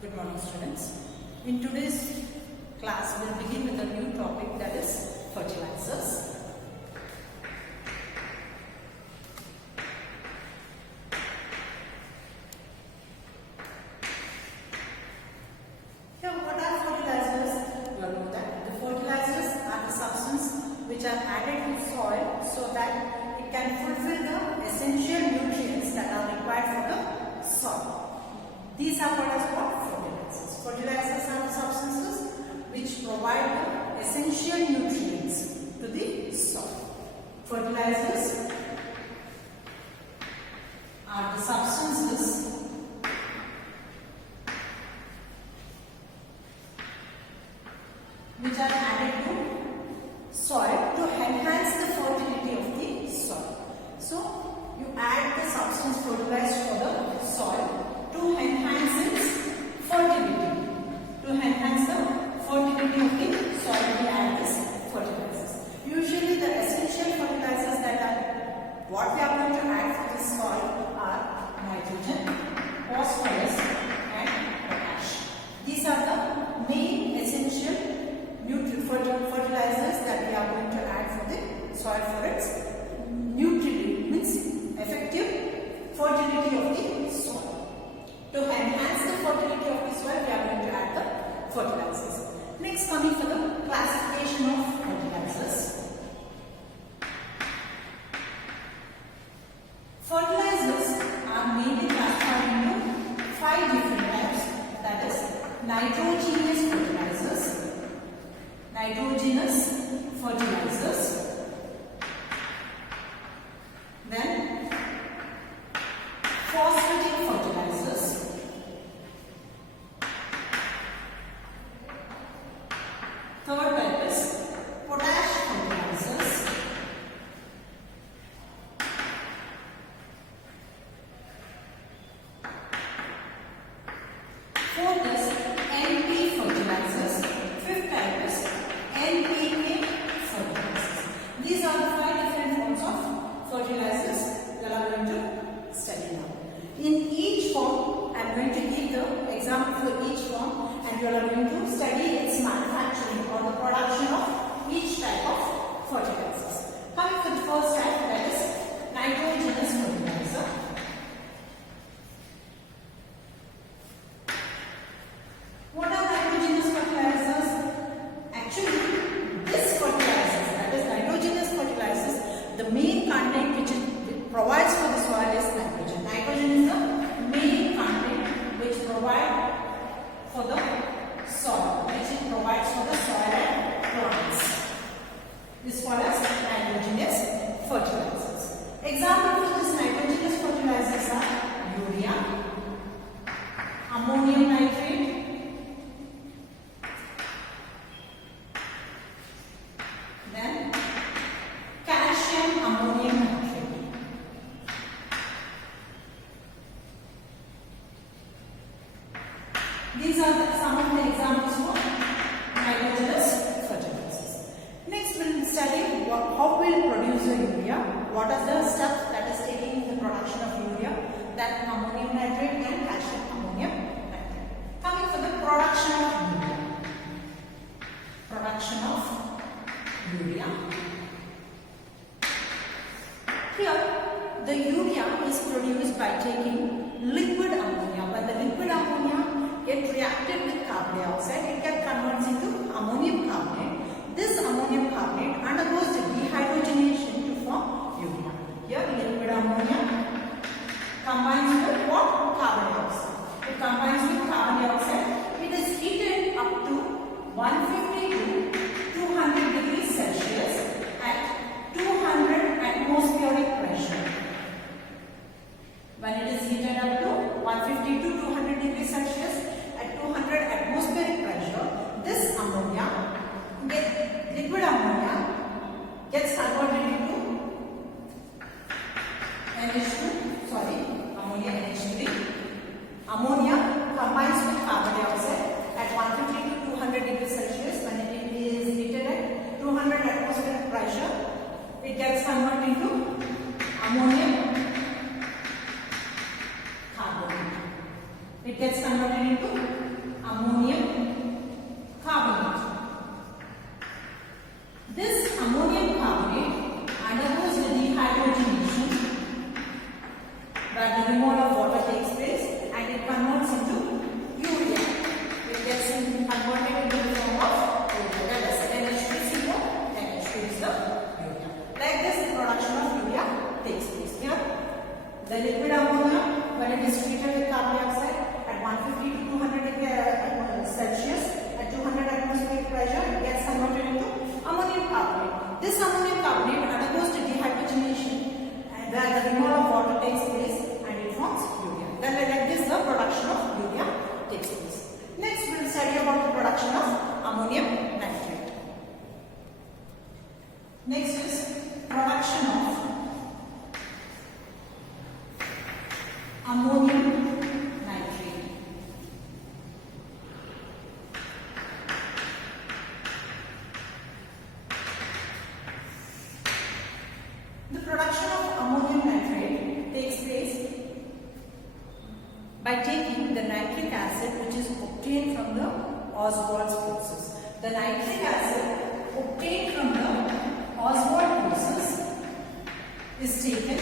Good morning, students. In today's class, we'll begin with a new topic, that is fertilizers. Now, what are fertilizers? You all know that the fertilizers are the substances which are added to soil so that it can fulfill the essential nutrients that are required for the soil. These are called as what? Fertilizers. Fertilizers are the substances which provide the essential nutrients to the soil. Fertilizers are the substances which are added to soil to enhance the fertility of the soil. So, you add the substance fertilized for the soil to enhance its fertility. To enhance the fertility of the soil, we add these fertilizers. Usually the essential fertilizers that are what we are going to add for the soil are nitrogen, phosphorus and potash. These are the main essential fertilizers that we are going to add for the soil for its effective fertility of the soil. To enhance the fertility of the soil, we are going to add the fertilizers. Next, coming for the classification of fertilizers. Fertilizers are mainly classified into 5 different types, that is nitrogenous fertilizers, then phosphatic fertilizers, third type is potash fertilizers, fourth is NP fertilizers, fifth type is NPK fertilizers. These are the 5 different forms of fertilizers that I am going to study now. In each form, I am going to give the example for each form and you are going to study its manufacturing or the production of each type of fertilizers. Coming to the first type, that is nitrogenous fertilizer. What are nitrogenous fertilizers? Actually, this fertilizers, that is nitrogenous fertilizers, the main content which it provides for the soil is nitrogen. Nitrogen is the main content which provides for the soil, which it provides for the soil and plants. This is called as nitrogenous fertilizers. Examples of these nitrogenous fertilizers are urea, ammonium nitrate, then calcium ammonium nitrate. These are some of the examples for nitrogenous fertilizers. Next, we will study how we will produce the urea. What are the steps that is taken in the production of urea? That ammonium nitrate and calcium ammonium nitrate. Coming for the production of urea. Production of urea. Here, the urea is produced by taking liquid ammonia. When the liquid ammonia gets reacted with carbon dioxide, it gets converted into ammonium carbonate. This ammonium carbonate undergoes the dehydrogenation to form urea. Here, liquid ammonia combines with what? Carbon dioxide. It combines with carbon dioxide. It is heated up to 150 to 200 degrees Celsius at 200 atmospheric pressure. When it is heated up to 150 to 200 degrees Celsius at 200 atmospheric pressure, this ammonia, liquid ammonia, gets converted into ammonia NH3. Ammonia combines with carbon dioxide at 150 to 200 degrees Celsius. When it is heated at 200 atmospheric pressure, it gets converted into ammonium carbonate. It gets converted into ammonium carbonate. This ammonium carbonate undergoes the dehydrogenation where the removal of water takes place and it converts into urea. It gets converted into the form of urea. That is NH3CO, NH2 is the urea. Like this, the production of urea takes place. Here, the liquid ammonia, when it is treated with carbon dioxide at 150 to 200 Celsius, at 200 atmospheric pressure, it gets converted into ammonium carbonate. This ammonium carbonate undergoes the dehydrogenation and where the removal of water takes place and it forms urea. Then like this, the production of urea takes place. Next, we will study about the production of ammonium nitrate. Next is production of ammonium nitrate. The production of ammonium nitrate takes place by taking the nitric acid which is obtained from the Oswald's process. The nitric acid obtained from the Oswald process is taken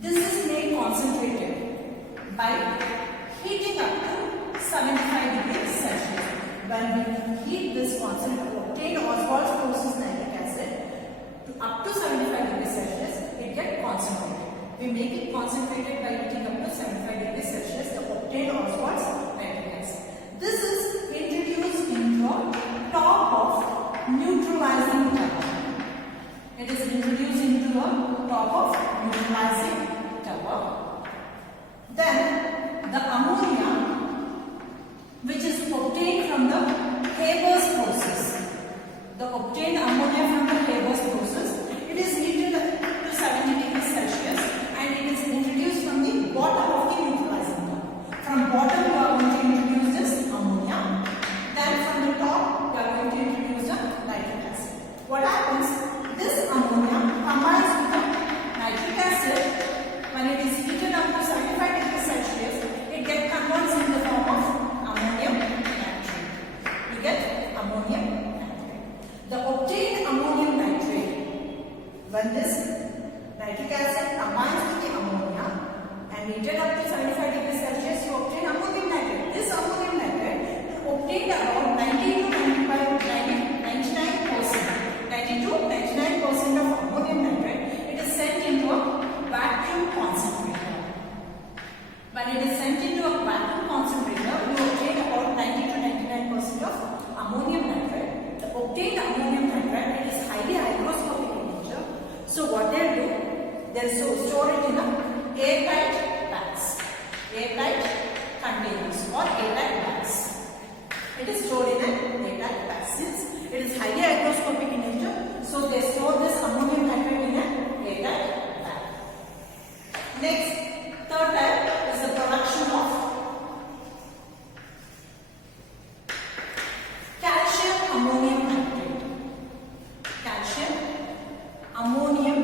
This is made concentrated by heating up to 75 degrees Celsius. When we heat this obtained Oswald's process nitric acid to up to 75 degrees Celsius, it gets concentrated. We make it concentrated by heating up to 75 degrees Celsius, the obtained Oswald's nitric acid. This is introduced into a top of neutralizing tower. It is introduced into a top of neutralizing tower. Then the ammonia which is obtained from the Haber's process. The obtained ammonia from the Haber's process, it is heated to 70 degrees Celsius and it is introduced from the bottom of the neutralizing tower. From bottom we are going to introduce this ammonia. Then from the top we are going to introduce the nitric acid. What happens? This ammonia combines with the nitric acid. When it is heated up to 75 degrees Celsius, it gets converted in the form of ammonium nitrate. We get ammonium nitrate. The obtained ammonium nitrate, when this nitric acid combines with the ammonia and heated up to 75 degrees Celsius, you obtain ammonium nitrate. This ammonium nitrate obtained around 90 to 99% of ammonium nitrate, it is sent into a vacuum concentrator. When it is sent into a vacuum concentrator, we obtain about 90 to 99% of ammonium nitrate. The obtained ammonium nitrate, it is highly hygroscopic in nature. So what they do, they store it in a airtight bags, airtight containers or airtight bags. It is stored in an airtight bag. Since it is highly hygroscopic in nature, so they store this ammonium nitrate in an airtight bag. Next, third type is the production of calcium ammonium nitrate. Calcium ammonium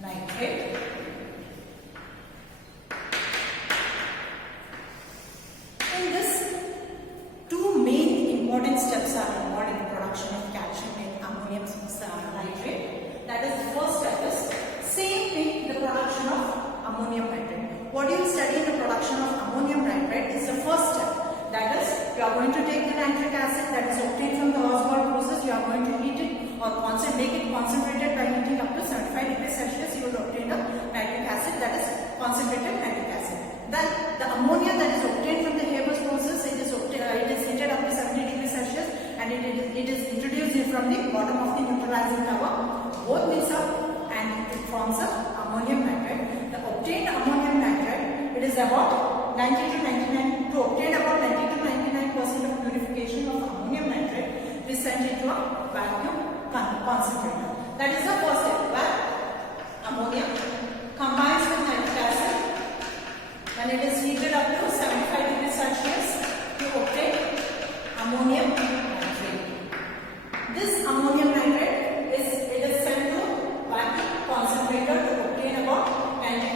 nitrate. In this, two main important steps are involved in the production of calcium and ammonium nitrate. That is, the first step is same thing, the production of ammonium nitrate. What you study in the production of ammonium nitrate is the first step. That is, you are going to take the nitric acid that is obtained from the Oswald process, you are going to heat it or make it concentrated by heating up to 75 degrees Celsius, you will obtain a nitric acid that is concentrated nitric acid. Then the ammonia that is obtained from the Haber's process, it is heated up to 70 degrees Celsius and it is introduced from the bottom of the neutralizing tower. Both mix up and it forms a ammonium nitrate. The obtained ammonium nitrate, it is about 90 to 99, to obtain about 90 to 99% of purification of ammonium nitrate, we send it to a vacuum concentrator. That is the first step where ammonia combines with nitric acid. When it is heated up to 75 degrees Celsius, to obtain ammonium nitrate. This ammonium nitrate is sent to vacuum concentrator to obtain about 90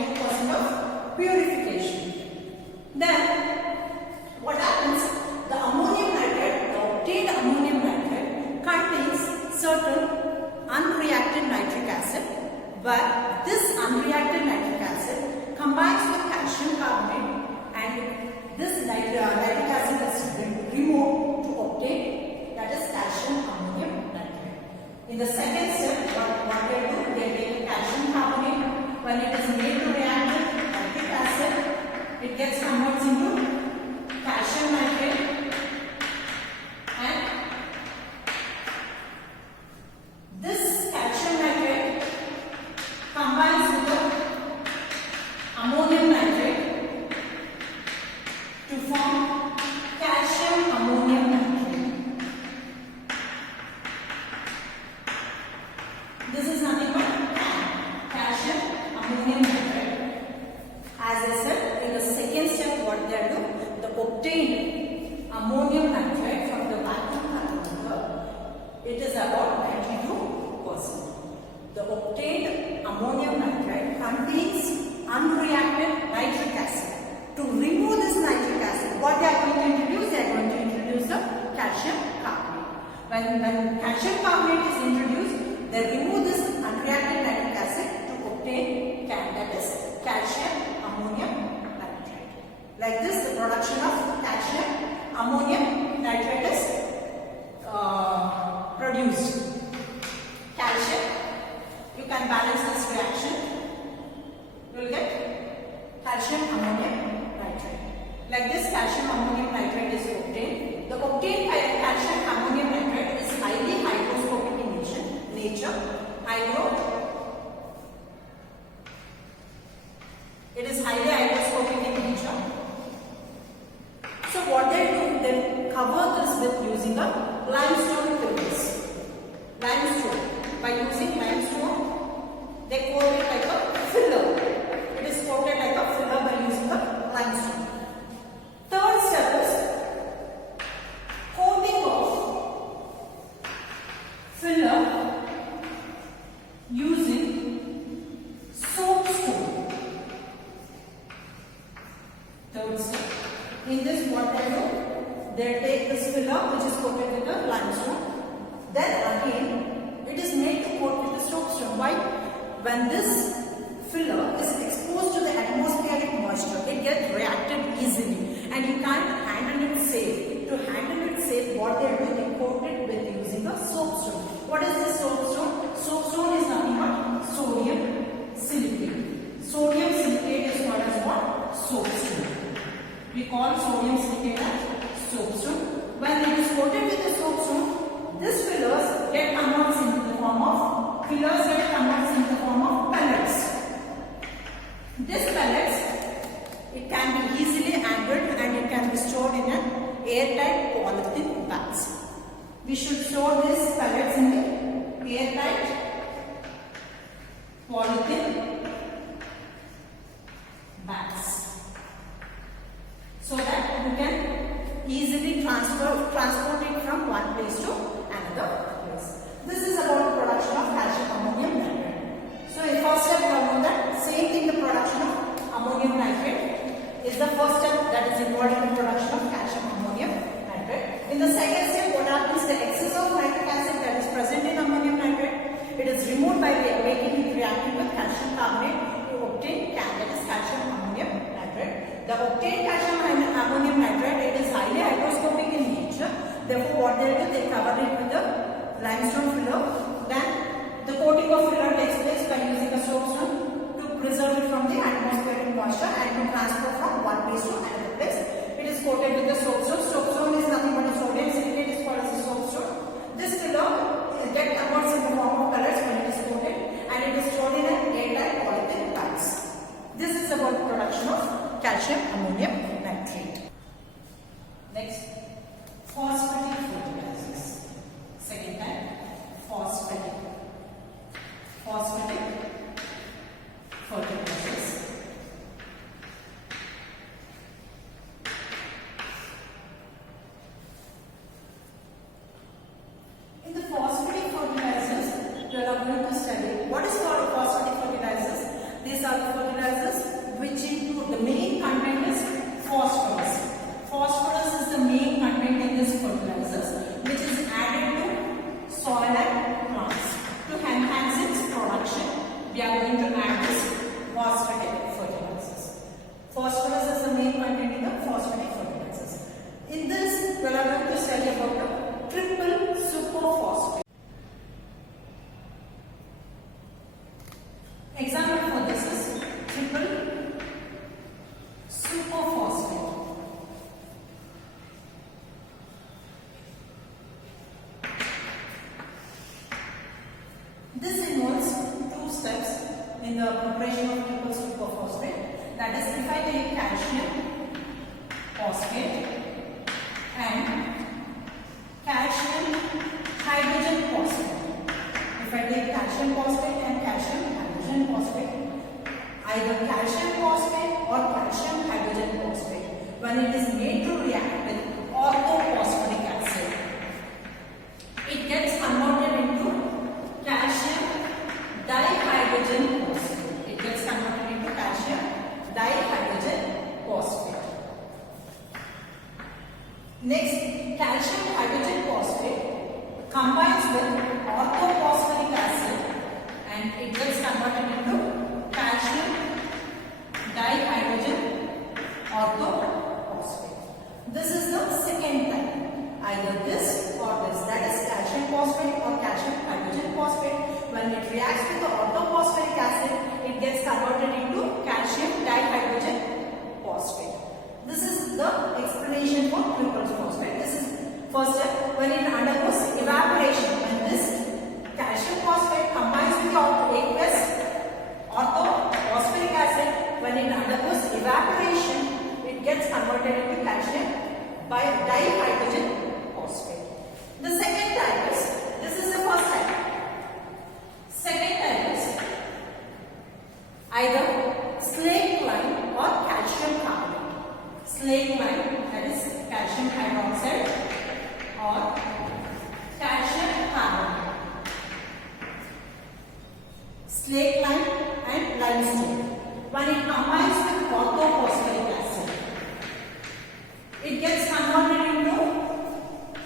where this unreacted nitric acid combines with calcium carbonate and this nitric acid is removed to obtain that is calcium ammonium nitrate. In the second step, what they do, they take calcium carbonate. When it is made to react with nitric acid, it gets converted into calcium nitrate, and this calcium nitrate combines with the ammonium nitrate to form calcium ammonium nitrate. This is nothing but calcium ammonium nitrate. As I said, in the second step, what they do, the obtained ammonium nitrate from the vacuum calorimeter, it is about 92%. The obtained ammonium nitrate contains unreacted nitric acid. To remove this nitric acid, what they are going to introduce? They are going to introduce the calcium carbonate. When calcium carbonate is introduced, they remove this unreacted nitric acid to obtain that is calcium ammonium nitrate. Like this, the production of calcium ammonium nitrate is produced. Calcium, you can balance this reaction, you will get calcium ammonium nitrate. Like this, calcium ammonium nitrate is obtained. The obtained calcium ammonium nitrate is highly hygroscopic in nature. It is highly hygroscopic in nature. So what they do, they cover this with using a limestone films. Limestone. By using limestone, they coat it like a filler. It is coated like a filler by using the limestone. Third step is coating of filler using soapstone. Third step. In this, what they do, they take this filler which is coated with the limestone. Then again, it is made to coat with the soapstone. Why? When this filler is exposed to the atmospheric moisture, it gets reacted easily and you can't handle it safe. To handle it safe, what they do, they coat it with using a soapstone. What is this soapstone? Soapstone is nothing but sodium silicate. Sodium silicate is called as what? Soapstone. We call sodium silicate as soapstone. When it is coated with the soapstone, these fillers get converted into the form of pellets. These pellets, it can be easily handled and it can be stored in an airtight polythene bags. We should store these pellets in the airtight polythene bags, so that you can easily transport it from one place to another place. This is about the production of calcium ammonium nitrate. So in first step, you know that same thing, the production of ammonium nitrate is the first step that is involved in the production of calcium ammonium nitrate. In the second step, what happens? The excess of nitric acid that is present in ammonium nitrate, it is removed by making it reacting with calcium carbonate to obtain that is calcium ammonium nitrate. The obtained calcium ammonium nitrate, it is highly hygroscopic in nature. Therefore, what they do, they cover it with the limestone filler. Then the coating of filler takes place by using a soapstone to preserve it from the atmospheric moisture and to transfer from one place to another place. It is coated with the soapstone. Soapstone is nothing but a sodium silicate is called as a soapstone. This filler gets converted in the form of pellets when it is coated and it is stored in an airtight polythene bags. This is about the production of calcium ammonium nitrate. Next, phosphatic fertilizers. Second time, phosphatic fertilizers. In the phosphatic fertilizers, you are going to study what is called phosphatic fertilizers. These are the fertilizers which include the main content is phosphorus. Phosphorus is the main content in these fertilizers, which is added to soil and plants to enhance its production. We are in the preparation of triple superphosphate. That is, if I take calcium phosphate and calcium hydrogen phosphate. If I take calcium phosphate and calcium hydrogen phosphate, either calcium phosphate or calcium hydrogen phosphate, when it is made to react with orthophosphoric acid, it gets converted into calcium dihydrogen phosphate. It gets converted into calcium dihydrogen phosphate. Next, calcium hydrogen phosphate combines with orthophosphoric acid and it gets converted into calcium dihydrogen orthophosphate. This is the second type. Either this or this, that is calcium phosphate or calcium hydrogen phosphate. When it reacts with the orthophosphoric acid, it gets converted into calcium dihydrogen phosphate. This is the explanation for triple phosphate. This is first step when it undergoes evaporation. When this calcium phosphate combines with the aqueous orthophosphoric acid, when it undergoes evaporation, it gets converted into calcium dihydrogen phosphate. The second type is, this is the first type. Second type is either slake lime or calcium carbonate. Slake lime, that is calcium hydroxide, or calcium carbonate. Slake lime and limestone. When it combines with orthophosphoric acid, it gets converted into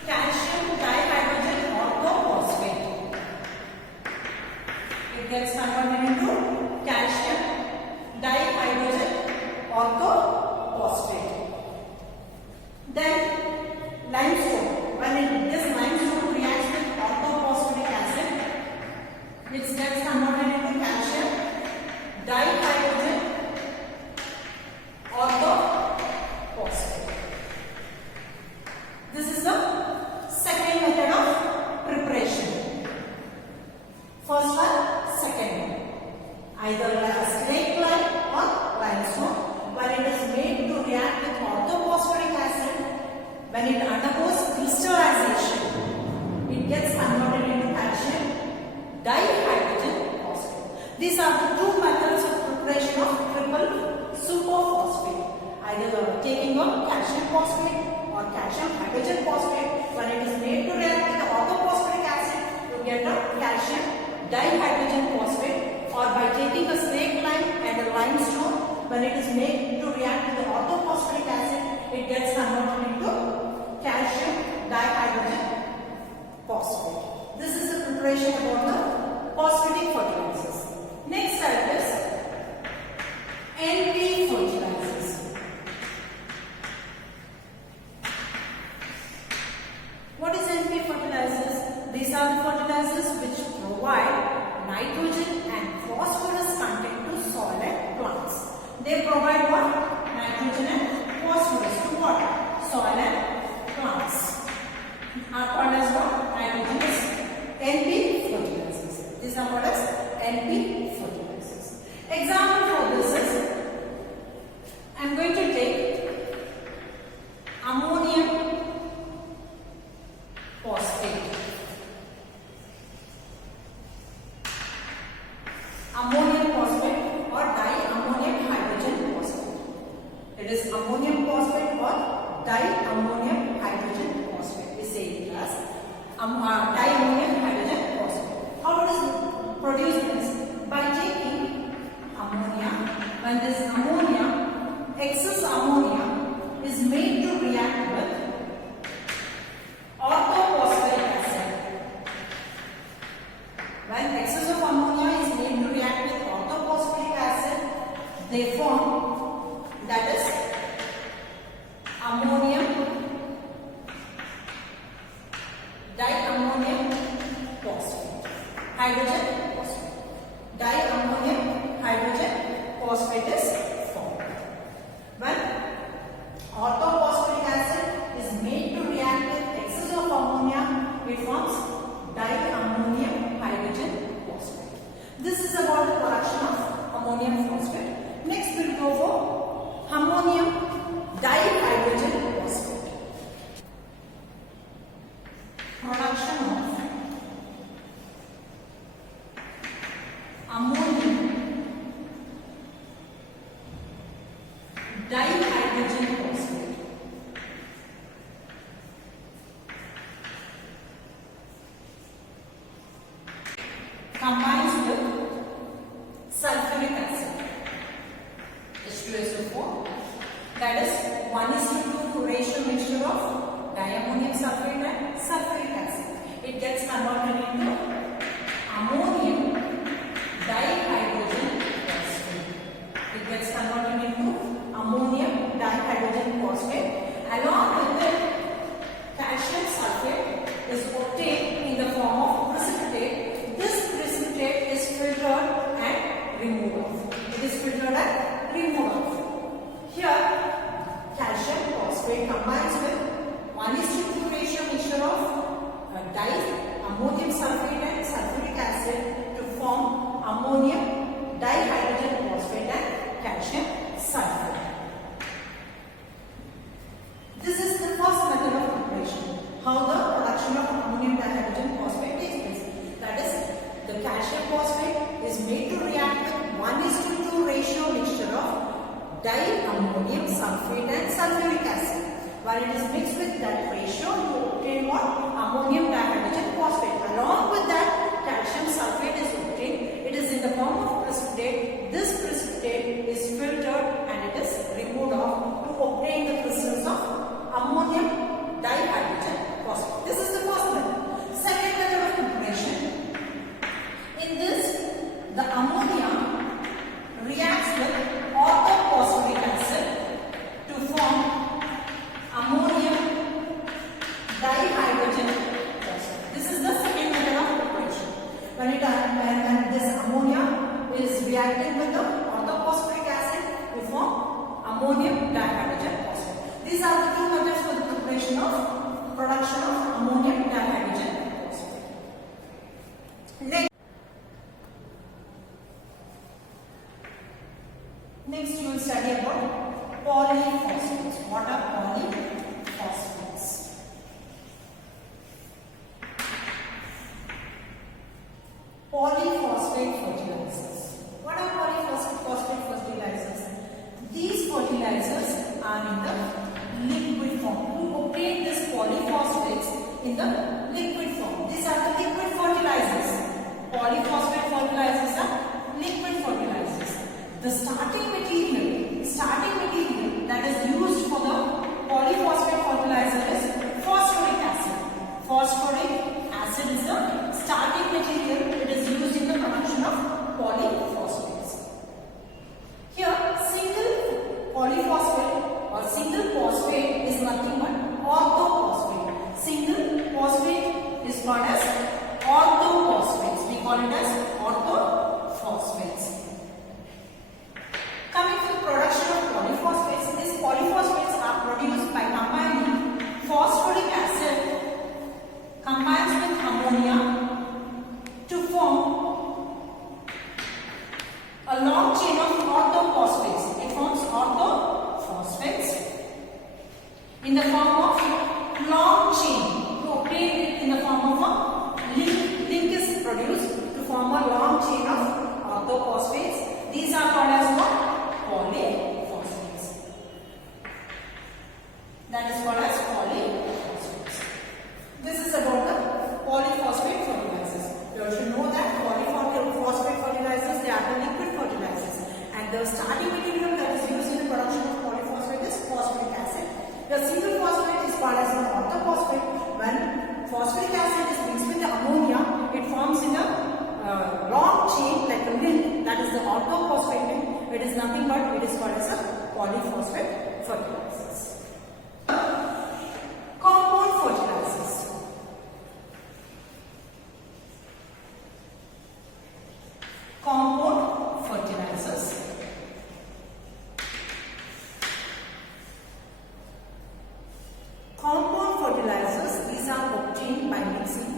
calcium dihydrogen orthophosphate. It gets converted into calcium dihydrogen orthophosphate. Then limestone. When this limestone reacts with orthophosphoric acid, it gets converted into calcium dihydrogen orthophosphate. This is the second method of preparation. First one, second one. Either slake lime or limestone. When it is made to react with orthophosphoric acid, when it undergoes crystallization, it gets converted into calcium dihydrogen phosphate. These are the two methods of preparation of triple superphosphate. Either taking of calcium phosphate or calcium hydrogen phosphate. When it is made to react with the orthophosphoric acid, you get a calcium dihydrogen phosphate, or by taking a slake lime and a limestone, when it is made to react with the orthophosphoric acid, it gets converted into calcium dihydrogen phosphate. This is the preparation about the phosphatic fertilizers. Next type is NP fertilizers. What is NP fertilizers? These are the fertilizers which provide nitrogen and phosphorus content to soil and plants. They provide what? Nitrogen and phosphorus to what? Soil and plants. Are called as what? Nitrogen is NP fertilizers. These are called as NP fertilizers. Example for this is, I am going to take ammonium phosphate. Ammonium phosphate or diammonium hydrogen phosphate. It is ammonium phosphate or diammonium hydrogen phosphate. We say it as diammonium hydrogen phosphate. How it is produced is by taking ammonia. When this ammonia, excess ammonia, is made to react with orthophosphoric acid. When excess of ammonia is made to react with orthophosphoric acid, they form, that is, ammonium diammonium phosphate, hydrogen phosphate. Diammonium hydrogen phosphate is formed. When orthophosphoric acid is made to react with excess of ammonia, it forms diammonium hydrogen phosphate. This is about the production of ammonium phosphate. Next we'll go for ammonium dihydrogen phosphate. Production of ammonium dihydrogen phosphate. Combines with sulfuric acid, H2SO4, that is 1:2 ratio mixture of diammonium sulfate and sulfuric acid. It gets converted into ammonium dihydrogen phosphate. It gets converted into ammonium dihydrogen phosphate. Along with it, calcium sulfate is obtained in the form of precipitate. This precipitate is filtered and removed off. It is filtered and removed off. Here, calcium phosphate combines with 1:2 ratio mixture of ammonium sulfate and sulfuric acid to form ammonium dihydrogen phosphate and calcium sulfate. This is the first method of preparation. How the production of ammonium dihydrogen phosphate takes place. That is, the calcium phosphate is made to react with 1:2 ratio mixture of diammonium sulfate and sulfuric acid. While it is mixed with that ratio, you obtain what? Ammonium dihydrogen phosphate. Along with that, calcium sulfate is obtained. It is in the form of precipitate. This precipitate is filtered and it is removed off to obtain the crystals of ammonium dihydrogen phosphate. This is the first method. Second method of preparation. In this, the ammonia reacts with orthophosphoric acid to form ammonium dihydrogen phosphate. This is the second method of preparation. When this ammonia is reacting with the orthophosphoric acid to form ammonium dihydrogen phosphate. These are the two methods for the preparation of production of ammonium dihydrogen phosphate. Next you will study about polyphosphates. What are polyphosphates? Polyphosphate fertilizers. What are polyphosphate fertilizers? These fertilizers are in the liquid form. To obtain these polyphosphates in the liquid form. These are the liquid fertilizers. Polyphosphate fertilizers are liquid fertilizers. The starting material that is used for the polyphosphate fertilizer is phosphoric acid. Phosphoric acid is the starting material. It is used in the production of polyphosphates. Here, single polyphosphate or single phosphate is nothing but orthophosphate. Single phosphate is called as orthophosphates. We call it as orthophosphates. Coming to the production of polyphosphates, these polyphosphates are produced by combining phosphoric acid combines with ammonia to form a long chain of orthophosphates. It forms orthophosphates in the form of long chain. To obtain it in the form of a link is produced to form a long chain of orthophosphates. These are called as what? Polyphosphates. That is called as polyphosphates. This is about the polyphosphate fertilizers. You should know that polyphosphate fertilizers, they are the liquid fertilizers. And the starting material that is used in the production of polyphosphate is phosphoric acid. The single phosphate is called as an orthophosphate. When phosphoric acid is mixed with the ammonia, it forms in a long chain like a link, that is the orthophosphate link. It is nothing but it is called as a polyphosphate fertilizers. Compound fertilizers. Compound fertilizers. Compound fertilizers, these are obtained by mixing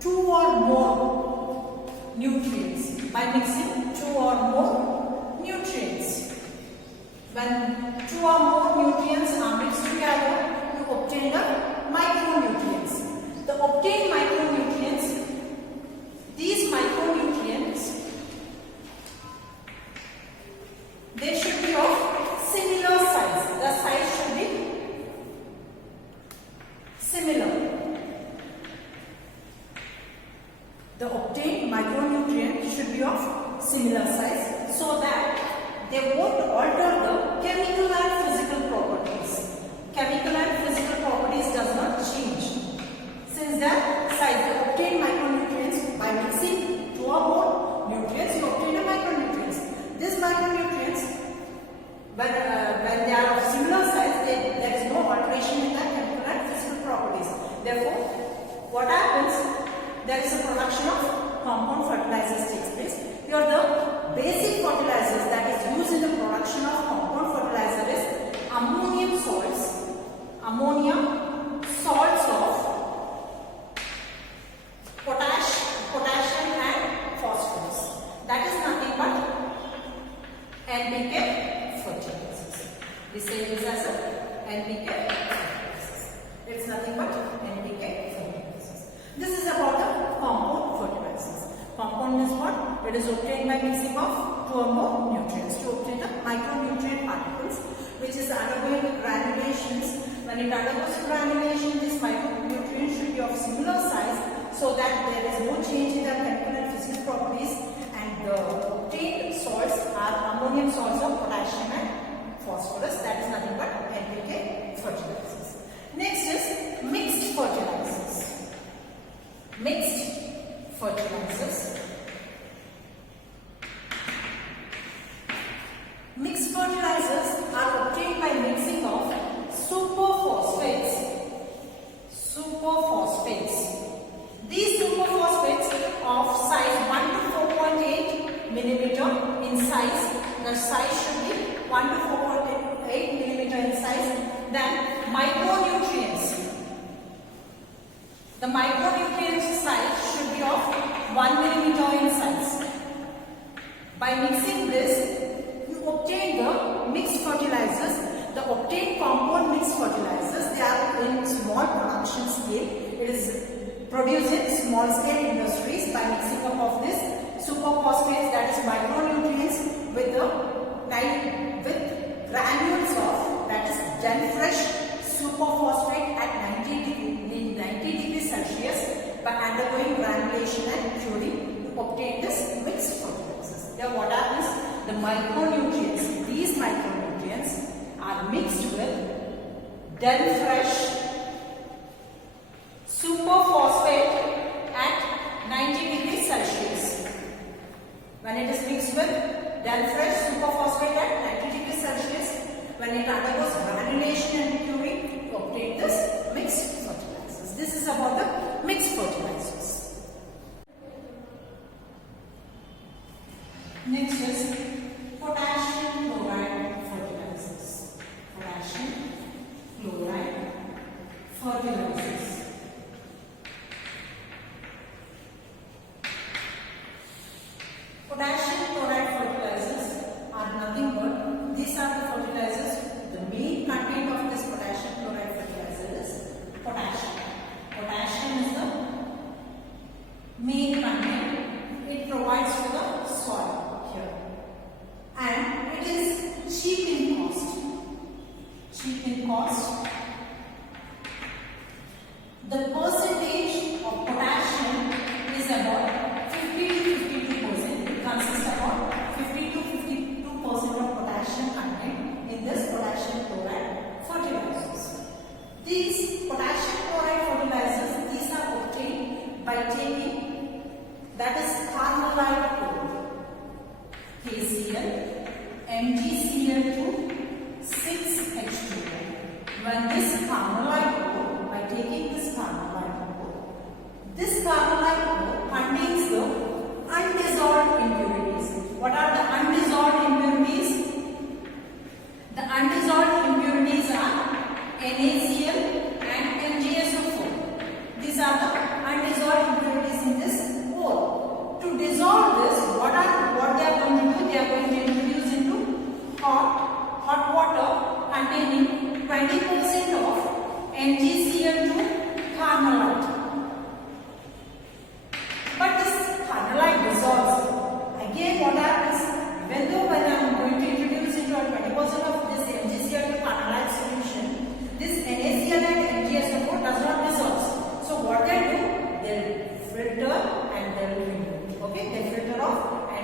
two or more nutrients. nutrients by mixing 2 or more nutrients. When 2 or more nutrients are mixed together, you obtain the micronutrients. The obtained micronutrients, these micronutrients, they should be of similar size. The size should be similar. The obtained micronutrient should be of similar size so that they won't alter the chemical and physical properties. Chemical and physical properties does not change. Since that size, the obtained micronutrients, by mixing 2 or more nutrients, you obtain a micronutrients. These micronutrients, when they are of similar size, there is no alteration in the chemical and physical properties. Therefore, what happens? There is a production of compound fertilizers takes place. Here the basic fertilizers that is used in the production of compound fertilizer is ammonium salts, of potassium and phosphorus. That is nothing but NPK fertilizers. We say this as a NPK fertilizers. It's nothing but NPK fertilizers. This is about the compound fertilizers. Compound means what? It is obtained by mixing of 2 or more nutrients to obtain the micronutrient particles, which is undergoing granulations. When it undergoes granulation, this micronutrient should be of similar size so that there is no change in the chemical and physical properties, and the obtained salts are ammonium salts of potassium and phosphorus. That is nothing but NPK fertilizers. Next is mixed fertilizers. Mixed fertilizers. Mixed fertilizers are obtained by mixing of superphosphates. These superphosphates of size 1 to 4.8 millimeter in size. The size should be 1 to 4.8 millimeter in size. Then micronutrients. The micronutrient size should be of 1 millimeter in size. By mixing this, you obtain the mixed fertilizers. The obtained compound mixed fertilizers, they are in small production scale. It is produced in small scale industries by mixing up of this superphosphates, that is micronutrients, with granules of, that is done fresh superphosphate at 90 degrees Celsius by undergoing granulation and curing to obtain this mixed fertilizers. Now what happens? The micronutrients, these micronutrients are mixed with done fresh superphosphate at 90 degrees Celsius. When it is mixed with done fresh superphosphate at 90 degrees Celsius, when it undergoes granulation and curing to obtain this mixed fertilizers. This is about the mixed fertilizers. Next is potassium chloride fertilizers. Potassium chloride fertilizers. Potassium chloride fertilizers are nothing but, these are the fertilizers. The main content of this potassium chloride fertilizer is potassium. Potassium is the main content. It provides for the soil here, and it is cheap in cost. The percentage of potassium is about 50 to 52%. It consists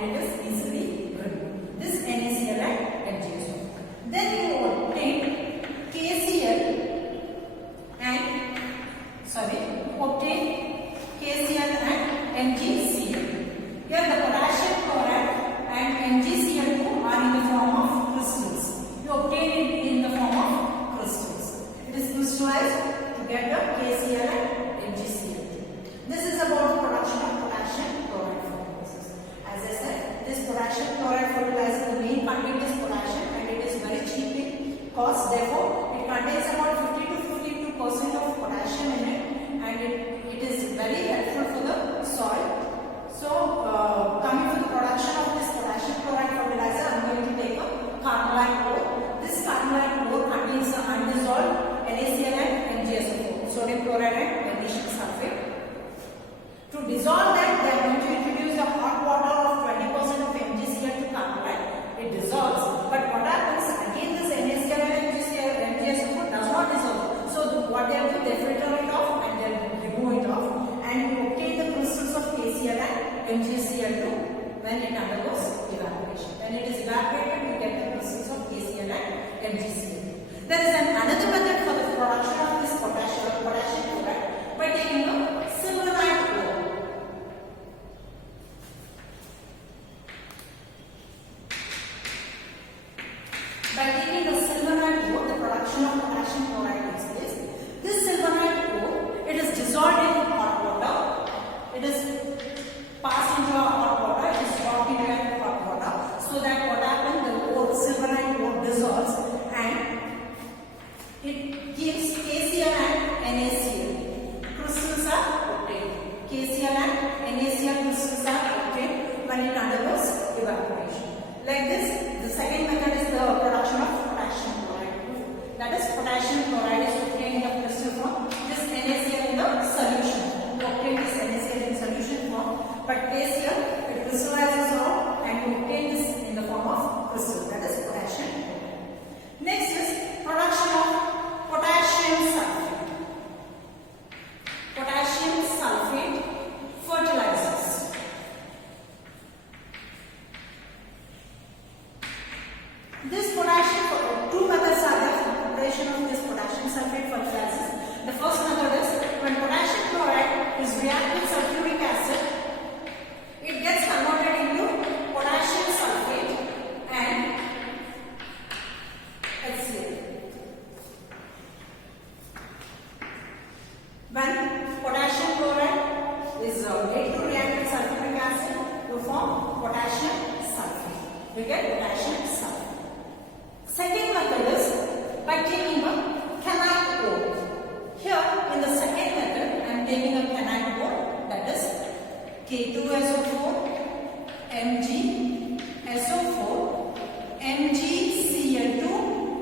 it is easily removed. This NaCl and MgSO. Then you obtain KCl and MgCl. Here the potassium chloride and MgCl2 are in the form of crystals. You obtain it in the form of crystals. It is crystallized to get the KCl and MgCl2. This is about the production of potassium chloride fertilizers. As I said, this potassium chloride fertilizer, the main content is potassium and it is very cheap in cost. Therefore, it contains about 50 to 52% of potassium in it, and it is very helpful for the soil. So, coming to the production of this potassium chloride fertilizer, I am going to take a carnallite ore. This carnallite ore contains the undissolved NaCl and MgSO4, sodium chloride and magnesium sulfate. To dissolve that, they are going to introduce the hot water of 20% of MgCl to carnallite. It dissolves, but what happens again? This NaCl and MgSO4 does not dissolve. So, what they do, they filter it off and they remove it off, and you obtain the crystals of KCl and MgCl2 when it undergoes evaporation. When it is evaporated, you get the crystals of KCl and MgCl2. There is another method for the production of this potassium chloride by taking a silverite ore. By taking the silverite ore, the production of potassium chloride takes place. This silverite ore, it is dissolved in hot water. It is passed into a hot water. It is dropped into a hot water. So that what happens, the silverite ore dissolves and it gives KCl and NaCl. Crystals are obtained. KCl and NaCl crystals are obtained when it undergoes evaporation. Like this, the second method is the production of potassium chloride. That is, potassium chloride is obtained in the crystal form. This NaCl in the solution. You obtain this NaCl in solution form, but KCl, it crystallizes out and you obtain this in the form of crystal. That is potassium. Next is production of potassium sulfate. Potassium sulfate fertilizers. This potassium, two methods are there for preparation of this potassium sulfate fertilizers. The first method is when potassium chloride is reacted with sulfuric acid, it gets converted into potassium sulfate and HCl. When potassium chloride is made to react with sulfuric acid to form potassium sulfate, we get potassium sulfate. Second method is by taking a canite ore. Here in the second method, I am taking a canite ore, that is K2SO4, MgSO4, MgCl2,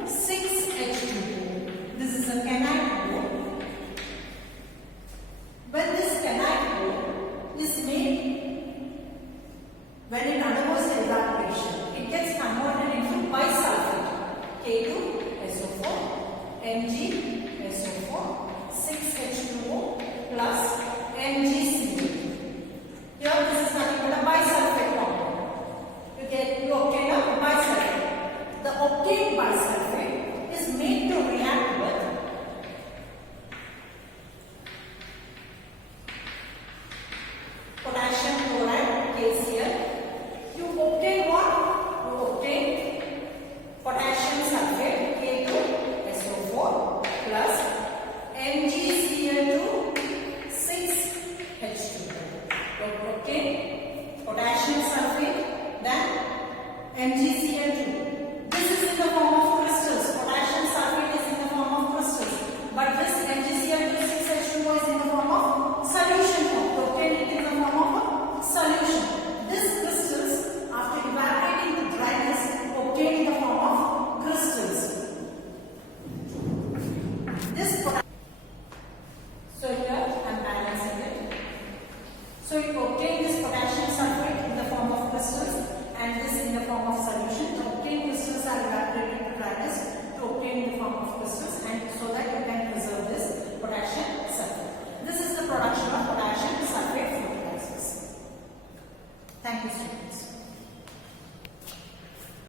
6H2O. This is a canite ore. When this canite ore is made, when it undergoes evaporation, it gets converted into bisulfate. K2SO4, MgSO4, 6H2O plus MgCl2.